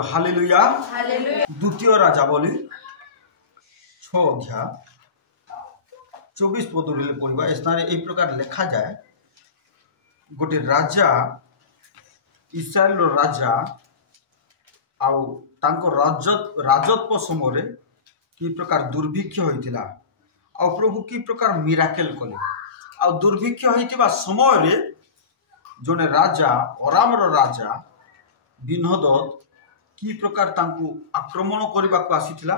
Hallelujah. द्वितीय राजावली 6 अध्याय 24 पद पढ़ा स्थान यही प्रकार लिखा जाए गोटे राजा इस्राएल राजा आउ राजत्व समय कि प्रकार दुर्भिक्ष होता आ प्रभु कि प्रकार मिराकेल कले आ दुर्भिक्ष होता समय जने राजा अराम राजा बिन्हदद कि प्रकार तांकु आक्रमण करने को आसीथिला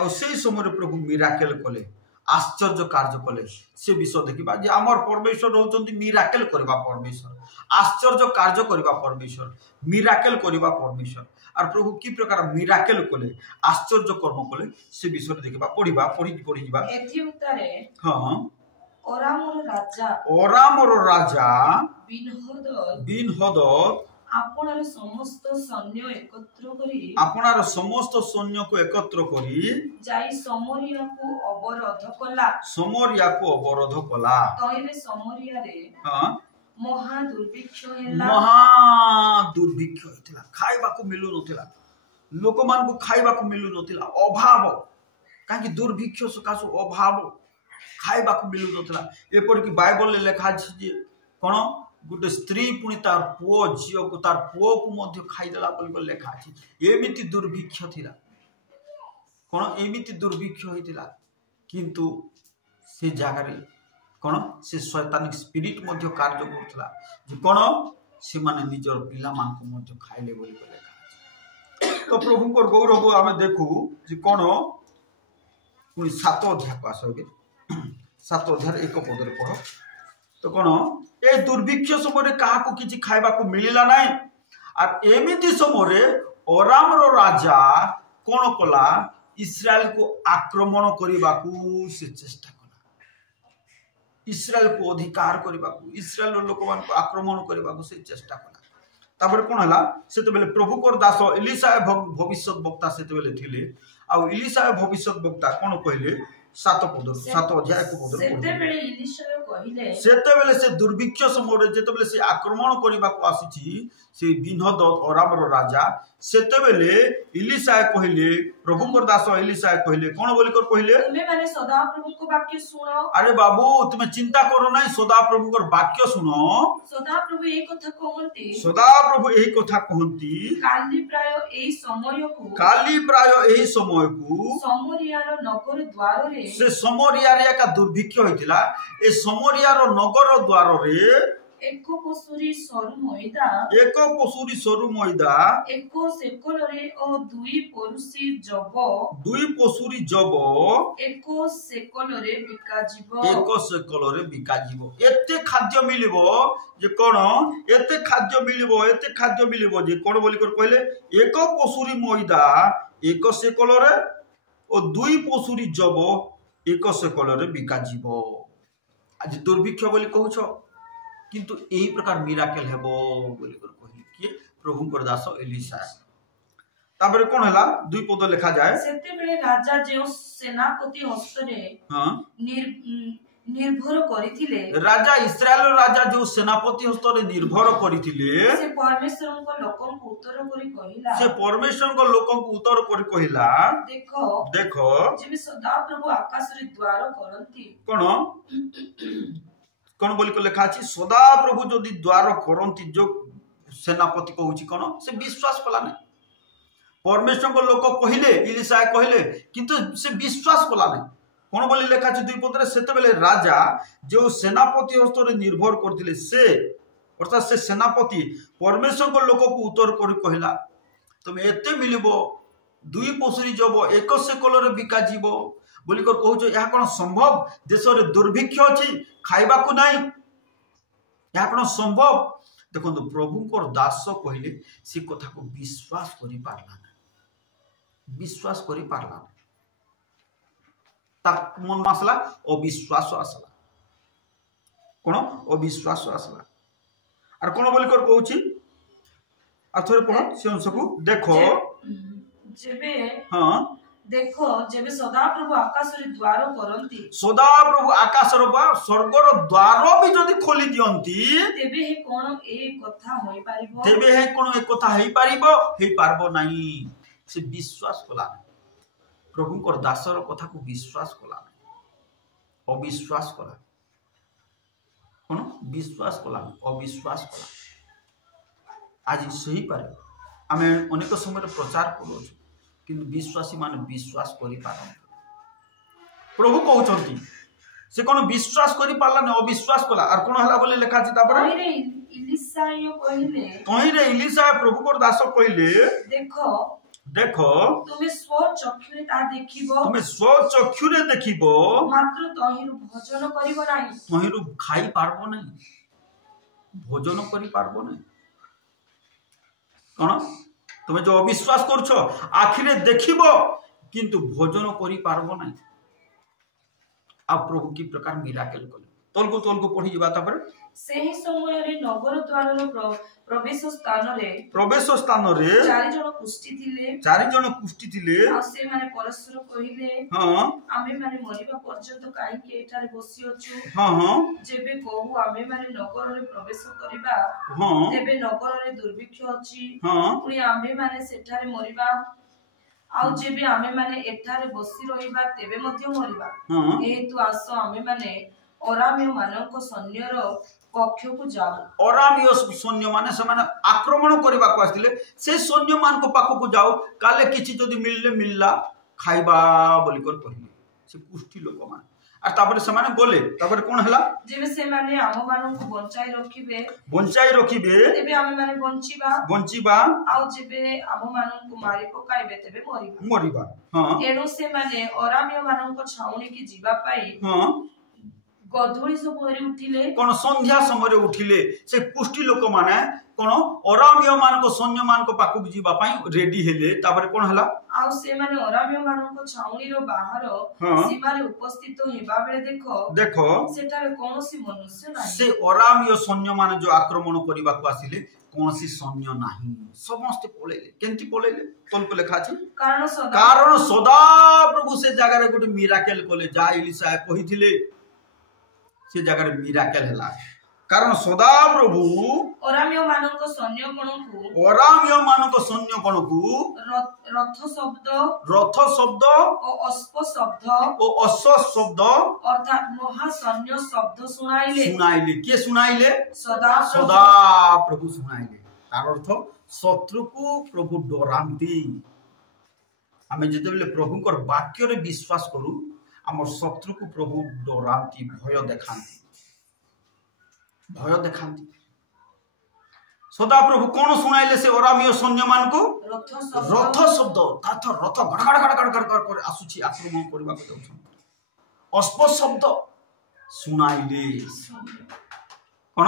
आ से समय प्रभु मिराकेल कले आश्चर्य कार्य कले से विषय देखा जे आमर परमेश्वर होचंती मिराकेल करबा परमेश्वर आश्चर्य कार्य करबा परमेश्वर मिराकेल करबा परमेश्वर और प्रभु कि प्रकार मिराकेल कले आश्चर्य कर्म कले से विषय देखा पढ़ी जीवा एथि उत्तरे हां ओरामर राजा बिन्हदद आपनार समस्त सैन्य को एकत्र करी जाई समरिया को अवरोध कला तइले समरिया रे महा दुर्भिक्ष होइतिला खाइबा को मिलु नथिला लोक मान को खाइबा को मिलु नथिला अभाव काकी दुर्भिक्ष सकासु अभाव खाइबा को मिलु नथिला एपर कि बाइबल ले लिखा अछि जे कोन गोटे स्त्री पुणी तार पुओ झील को तार पुओ को खाईदेला लेखा अच्छी एमती दुर्भिक्ष थिला कौन एमती दुर्भिक्ष होता किंतु से जगार कौन से शैतानिक स्पिरिट कार्य करुला कौन से माने निजर पिला मान को खाइले लेखा तो प्रभु गौरव आम देखू जे कौन पुणी 7 अध्याय को आसगे 7 अध्याय 1 पद पढ़ तो कौन ए दुर्भिक्ष समय क्या किसी खाइबा को मिलला ना और एमती समय अराम राजा कौन कला इस्राएल को आक्रमण करने को से चेष्टा कला इस्राएल को अधिकार करने को इस्राएल लोक मान को आक्रमण करने को से चेष्टा कला तापर कौन है से प्रभु को दास एलिशा भविष्य वक्ता से थिले आ एलिशा भविष्य वक्ता कौन कहले 7 अध्याय 1 पद से दुर्भिक्ष समय जेतेबेले से आक्रमण करने को आसी से बिन्हदद अराम राजा सेतेबेले एलिशा कहले प्रभु को दास एलिशा कहले कौन बोली कर कहले तुमे माने सदा प्रभु को वाक्य सुनो अरे बाबू तुमे चिंता करो नहीं सदा प्रभु को वाक्य सुनो सदा प्रभु यही कथा कहंती काली प्राय एही समय को समरियार नगर द्वार रे से समरिया रे का दुर्भिक्ष होइतिला ए समरियार नगर द्वार रे एक पसुरी सरू मैदा एक सेकल रे ओ दुई पसुरी जब एक सेकल रे बिका जीवो एते खाद्य मिलिबो जे कोन एते खाद्य मिलिबो जे कोन बोली कर कहले एक पसुरी मैदा एक सेकल रे ओ दुई पसुरी जब एक सेकल रे बिका जीवो आज दुर्भिक्ष बोली कहूछ किंतु यही प्रकार मिराकेल हेबो बोली कर कहली कि प्रभु को दास एलिशा तापर कोन हला 2 पद लिखा जाए सेते बेले राजा जे सेनापति हस्तरे निर्भर करिथिले राजा इस्राएल राजा जो सेनापति हस्तरे निर्भर करिथिले से परमेश्वर को लोकन को उत्तर करी कहिला देखो जेबे सदा प्रभु आकाश रे द्वार करंती कौन बोली को लिखा अछि सदा प्रभु जदि द्वार करंती जो सेनापति कहूची कौन से विश्वास कला नहीं परमेश्वर को लोक कहले एलिशा कहले किंतु से विश्वास कला नहीं कौन बोली लिखा अछि 2 पद रे सेते बेले राजा जो सेनापति हस्तरे निर्भर करथिले से अर्थात से सेनापति परमेश्वर को लोक को उत्तर करी कहला तुम एते मिलिबो 2 पसुरी जब एक सेकल रे बिका जीवो बोली कर कहूछ या कोन संभव देश रे दुर्भिक्ष अछि खाइबा को नहीं या कोन संभव देखो प्रभु को दास कहले से कथा को विश्वास करी पारला ता मन मसला अविश्वास आसला कोन अविश्वास आसला और कोन बोली कर कहूछ आ थोड़े पढ़ से अंश को देखो जेबे हां देखो जेबे सदा प्रभु आकाश रे द्वार करंती सदा प्रभु आकाश बा स्वर्गर द्वार भी जदि खोली दियंती तेबे हे कोन ए कथा होई पारिबो तेबे हे कोन ए कथा हेई पारिबो हेई पारबो नाही से विश्वास कला प्रभु को दासर कथा को विश्वास कला अविश्वास कला कोन विश्वास कला अविश्वास कला आज सही पारे आमे अनेक समय प्रचार करू किंतु विश्वासी मान विश्वास करि पारन प्रभु कहउचंती से कोन विश्वास करि पारला न अविश्वास कला और कोन हला बोले लिखा छी तापर कहि रे इलिशा प्रभु को दास कहिले देखो देखो तुमे स्व चक्षुरे ता देखिबो तुमे स्व चक्षुरे देखिबो मात्र तहिरु भोजन करिवो नाही तहिरु खाई पारबो नाही भोजन करि पारबो नाही कोन तुमे जो अविश्वास करछो आखिरे देखिबो किंतु भोजन करि पारबो नाही आ प्रभु की प्रकार मिराकल कले तोलको पढी जबा तापर सेही समय रे नगर द्वार रो प्रवेश स्थान रे चारि जण कुष्ठी थिले आ से माने परस्पर कहिले हां आमे माने मरिबा पर्यंत काई के एठारे बसी अछु हां जेबे कहू आमे माने नगर रे प्रवेश करिबा हां तेबे नगर रे दुर्भिक्ष अछि हां पुनी आमे माने सेठारे मरिबा आउ जेबे आमे माने एठारे बसी रहिबा तेबे मध्ये मरिबा हां एतु आसो आमे माने अराम्य मानक सैन्यर पक्ष को जाओ अराम्य सैन्य माने से माने आक्रमण करबा को आस्तिले से सैन्य मान को पाखो को जाओ काले किछि जदी मिलला खाइबा बोली कर कहिले से कुष्ठी लोक मान आ तापर से माने बोले तापर कोन हला जेबे से माने आम मानन को बंचाई रखिबे तेबे आमे माने बंचीबा आउ जेबे आम मानन को मारी पकाइबे तेबे मरिबा हां एनो से माने अराम्य मानन को छाउनी की जीवा पाई हां गधुली समय उठिले कोन संध्या समय उठिले से पुष्टि लोक माने कोन अराम्य मान को सैन्य मान को पाकु जीवा पाई रेडी हेले तापर कोन हला आउ से माने अराम्य मान को छाउनी रो बाहर सीमा रे उपस्थित हेबा बेले देखो सेठारे कोनोसी मनुष्य नाही से अराम्य सैन्य मान जो आक्रमण करबा को आसिले कोनोसी सैन्य नाही समस्त पळेले केंति पळेले तोल को लेखा अछि कारण सदा प्रभु से जगह रे गुटे मिराकल कोले जा इलिशा कहिथिले से जगह रे मिराकल हला कारण सदा प्रभु अराम्य मानक सैन्य गण को रथ शब्द ओ अश्व शब्द अर्थात महासैन्य शब्द सुनाइले के सुनाइले सदा प्रभु सुनाइले तार अर्थ शत्रु को प्रभु डरांती आमे जते बेले प्रभु कर वाक्य रे विश्वास करू हमर शत्रु को प्रभु डरांती भय देखांती सदा प्रभु कौन सुनाइले से अराम्य सैन्य मान को रथ शब्द ताथ रथ गड़गड़ कर आसुची आक्रमण करबा को जाउछन अश्व शब्द सुनाइले कोन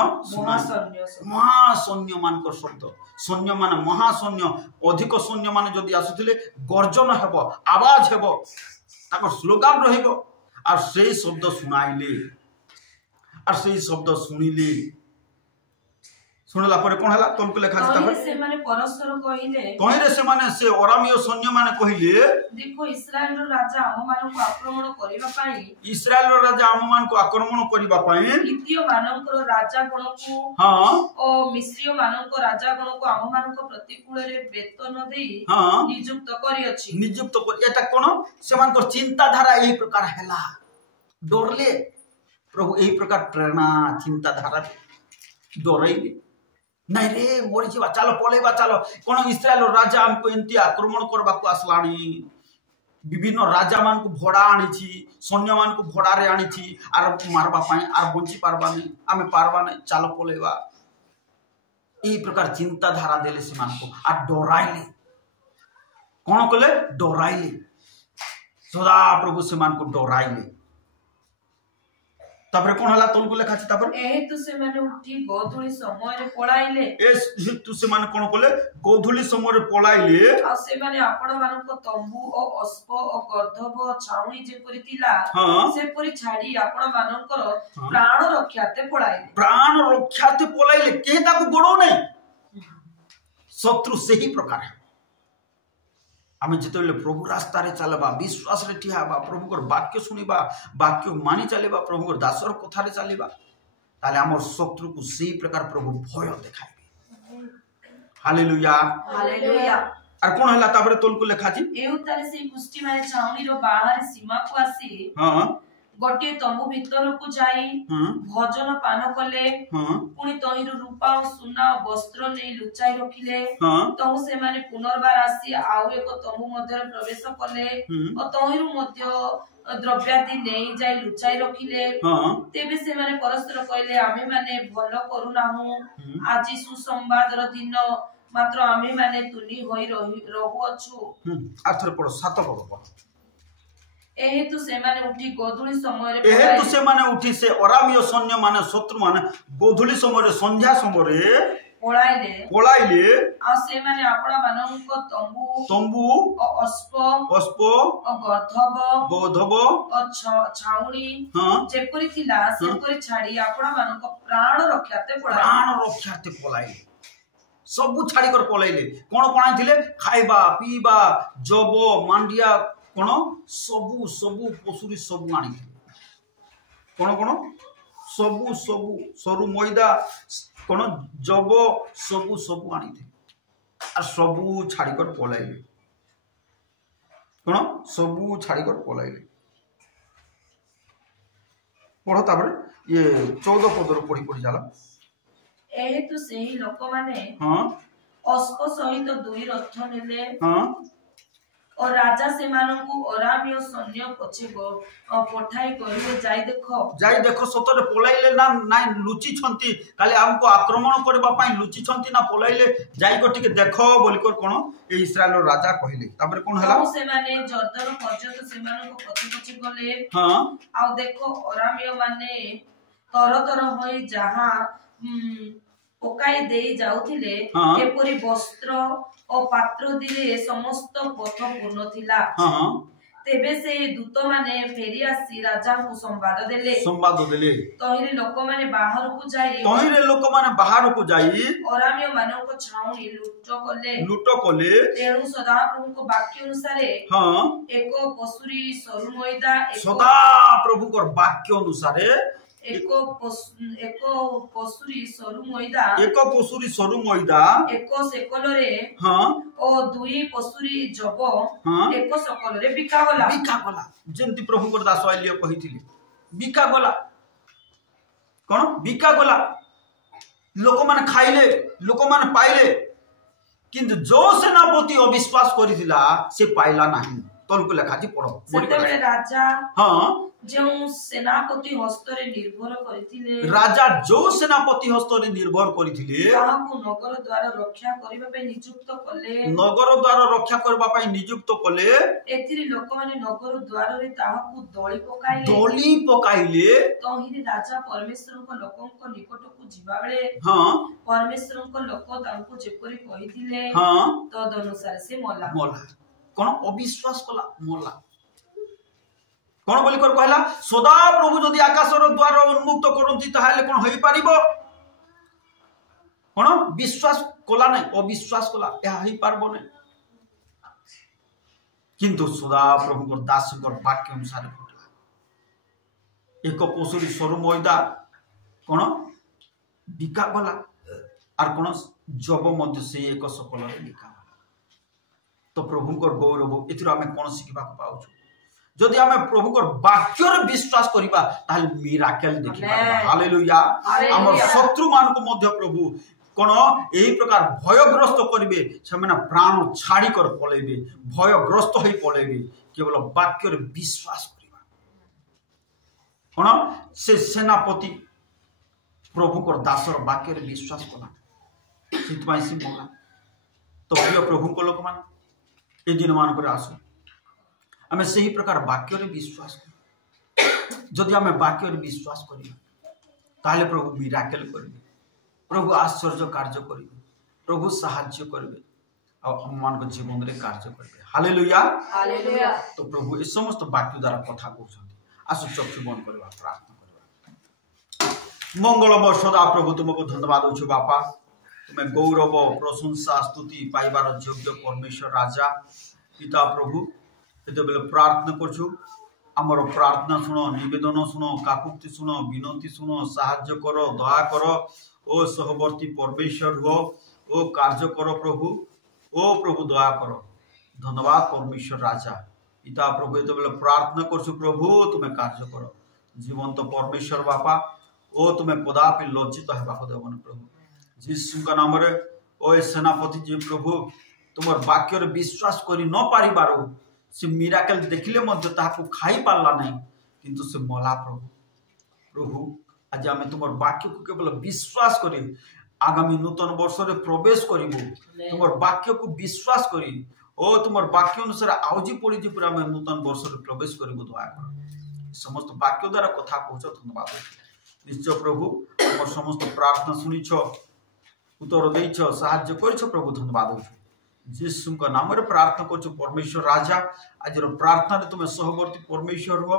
महासैन्य मान को शब्द सैन्य मान महासैन्य अधिक सैन्य मान जदि आसुथिले गर्जन हेबो आवाज हेबो ताको स्लोगान रहिबो और से शब्द सुनाइले और से शब्द सुनिले सुनला पर कोन हला तोल को लेखा छै तापर से माने परस्पर कहिले कहि रे से माने से अराम्य सैन्य माने कहिले देखो इस्राएल रो राजा हम मान को आक्रमण करिबा पाई इस्राएल रो राजा हम मान को आक्रमण करिबा पाई हित्तियो मानन को राजा गण को हां ओ मिस्रियो मानन को राजा गण को हम मान को प्रतिकूल रे वेतन देई हां नियुक्त करी अछि नियुक्त कर एटा कोन से मान को चिंता धारा एही प्रकार हैला डरले प्रभु एही प्रकार प्रेरणा चिंता धारा डरैले नहीं रे मोरी जीवा चलो पळेबा चलो कोन इस्राएल राजा हमको एंती आक्रमण करबा को आसलानी विभिन्न राजा मान को भोड़ा आनी छी सैन्य मान को भोड़ा रे आनी छी आर मारबा पाई आर बंची पारबा नहीं आमे पारबा नहीं चलो पळेबा ई प्रकार चिंता धारा देले से मान को आ डराइले कोन कले डराइले सदा प्रभु से मान को डराइले तापर कोन हला तोल को लेखा छै तापर एही तु से माने उठी गोधुली समय रे पळाइले ए तु से माने कोन कोले गोधुली समय रे पळाइले आ से माने आपण मान को तंबू ओ अश्व ओ गर्धब छाउनी जे परितिला से परि छाडी आपण मानकर प्राण रक्षाते पळाइले के ताको गोडो नै शत्रु से ही प्रकार है आम जिते प्रभु रास्तार चलवा विश्वास ठिया प्रभुकर वाक्य शुणा वाक्य मानि चलवा प्रभुकर दासर कथार चलवा ताले आम शत्रु को से प्रकार प्रभु भय देखाइबे। Hallelujah hallelujah. और कौन है तापर तोल को लेखा छी एउतारे से पुष्टि माने छाउनी रो बाहर सीमा को आसी हां गोटे तंबू भीतर को जाई भोजन पान कले पुनी तहिरु रूपा और सुना वस्त्र नै लुचाई रखिले तहु से माने पुनर्बार आसी आउ एक तंबू मध्य प्रवेश कले और तहिरु मध्य द्रव्यादि नै जाई लुचाई रखिले तेबे से माने परस्पर कहले आमे माने भलो करू नाहु आज सुसंवादर दिन मात्र आमे माने तुनी होई रहु अछु। आथर पड़ 7 पड़ एहेतु से माने उठी गोधुली समय रे एहेतु से माने उठी से अरामीय सैन्य माने शत्रु माने गोधुली समय रे संध्या समय रे पळाइले आ से माने आपणा माननको तंबू अस्प गधब छाउणी जेपरि थिला सेपरि छाडी आपणा मानको प्राण रक्षाते पळाइले सबु छाडी कर पळाइले कोन कोन थिले खाइबा पीबा जब मांडिया कोन सबु सबु पशुरी सबु आनी कोन कोन सबु सबु सरु मैदा कोन जब सबु सबु आनी थे आ सबु छाड़ी कर पलाइले कोन सबु छाड़ी कर पलाइले पढ़ो तापर ये 14 पद रो पढ़ी पढ़ी जाला एहेतु सेही लोक माने अस्प सहित दुई रथ नेले और राजा से मानकु अरामीय सैन्य पछे पठाई करिवे जाई देखो सतरे पलाइले ना नाइ लुचि छंती काले हमको आक्रमण करबा पई लुचि छंती ना पलाइले जाई को टिके देखो बोली कर कोन ए इस्राएल राजा कहिले तापर कोन हला से माने जर्दन पर्यंत से मानको पछे गले आ देखो अरामीय माने तर होई जहां पकाई दे जाउथिले एपरि वस्त्र और पात्र दिले समस्त पथ पूर्ण थिला तेबे से दूत माने फेरी आसी राजा को संवाद देले तहिरे लोक माने बाहर को जाई अरामीय मानव को छाउनी लूट कले तेणु सदा प्रभु को वाक्य अनुसार एक पशुरी सरु मैदा सदा प्रभु को वाक्य अनुसार एक पशुरी सरु मैदा एक सेकल रे ओ दुई पशुरी जब एक सकल रे बिका गला जेंति प्रभु को दास आइलियो कहिथिले बिका गला कोन बिका गला लोक माने खाइले लोक माने पाइले किंतु जो सेनापति अविश्वास करिथिला से पाइला नाही तोल को लेखा जी पढ़ो सेते राजा जो सेनापति हस्तरे निर्भर करिथिले राजा जो सेनापति हस्तरे निर्भर करिथिले ताहाकु नगर द्वार रक्षा करिबा पई नियुक्त कले नगर द्वार रक्षा करबा पई नियुक्त कले एथिरि लोक माने नगर द्वार रे ताहाकु दळी पकाइले तहिरे राजा परमेश्वर को लोकन को निकट को जिबा बेले परमेश्वर को लोक तांको जेपरि कहिथिले तद अनुसार से मोला कोन अविश्वास कला मोला कोन बोली कर कहला सदा प्रभु जदि आकाशर द्वार उन्मुक्त करंती ताहाले कोन होई परिबो कोन विश्वास कला नै अविश्वास कला या होई पारबो नै किंतु सदा प्रभु को दास को वाक्य अनुसार घटला एक पशुरी सरु मैदा कोन बिका गला आर कोन जब मध्य से एक सकल रे बिका तो प्रभु को गौरव एथिरो हमें कोन सिखबा को पाउछु जदि हमें प्रभु को वाक्य रे विश्वास करिबा ताल मिराकल देखिबा हालेलुया हमर शत्रु मान को मध्य प्रभु कोन एही प्रकार भयग्रस्त करिवे सेमना प्राण छाड़ी कर पलेबे भयग्रस्त होई पलेबे केवल वाक्य रे विश्वास करिबा कोन से सेनापति प्रभु को दासर वाक्य रे विश्वास कला सितपाई से बोला तो प्रिय प्रभु को लोक मान ए दिन मान करे आसु हमें सही प्रकार वाक्य रे विश्वास कर जदि हमें वाक्य रे विश्वास करिबा ताले प्रभु मिराकल करिबे प्रभु आश्चर्य कार्य करिबे प्रभु सहाय्य करिबे आ हम मान को जीवन रे कार्य करिबे हालेलुया तो प्रभु ए समस्त वाक्य द्वारा कथा कहउछथि आसु चक्षु बंद करबा प्रार्थना करबा मंगलमय सदा प्रभु तुमको धन्यवाद होछु बापा तुम्हें गौरव प्रशंसा स्तुति पाइबार योग्य परमेश्वर राजा पिता प्रभु ये बेले प्रार्थना करछु आमर प्रार्थना शुण निवेदन शुण काकुक्ति शुण विनती शुण साहाय्य कर दया कर ओ सहवर्ती परमेश्वर हो ओ कार्य कर प्रभु ओ प्रभु दया कर धन्यवाद परमेश्वर राजा पिता प्रभु ये बेले प्रार्थना करछु प्रभु तुम्हें कार्य कर जीवंत परमेश्वर बापा ओ तुम्हें कदापि लज्जित हेबाक देवनी प्रभु जीशु का नाम रे ओ सेनापति जी प्रभु तुम वाक्य विश्वास कर न पारिबार से मिराकल देखिले मध्य ताहाकु खाई पारला नहीं किंतु से मला प्रभु प्रभु आज आम तुम वाक्य को केवल विश्वास करी आगामी नूतन वर्ष रे प्रवेश करिबु तुम वाक्य को विश्वास करी ओ तुम वाक्य अनुसार आउजी पड़ी पूरा आम नूतन वर्ष रे प्रवेश करिबु दया कर समस्त वाक्य द्वारा कथा कहछ धन्यवाद निश्चय प्रभु तुम समस्त प्रार्थना सुनिछ उत्तर देछ साहाय्य करिछ प्रभु धन्यवाद जीशु का नाम रे प्रार्थना कर परमेश्वर राजा आज प्रार्थना रे तुम सहवर्ती परमेश्वर हो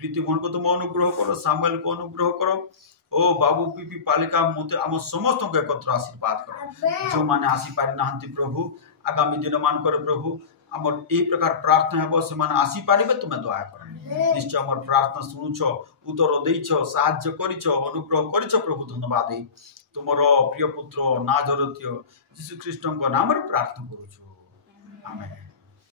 प्रीति मन को तुम अनुग्रह करो सामुएल को अनुग्रह करो ओ बाबू पीपी पालिका मते आम समस्त को एकत्र आशीर्वाद करो जो माने आसी पारि नाहंती प्रभु आगामी दिन मान कर प्रभु आमर ए प्रकार प्रार्थना हेबो से माने आसी पारिबे तुम दया कर निश्चय आमर प्रार्थना सुनुछ उत्तर देइछ साहाय्य करिछ अनुग्रह करिछ प्रभु धन्यवाद तुमरो प्रिय पुत्र नाजरतीय यीशु ख्रीष्ट नाम प्रार्थना करूँ आमेन।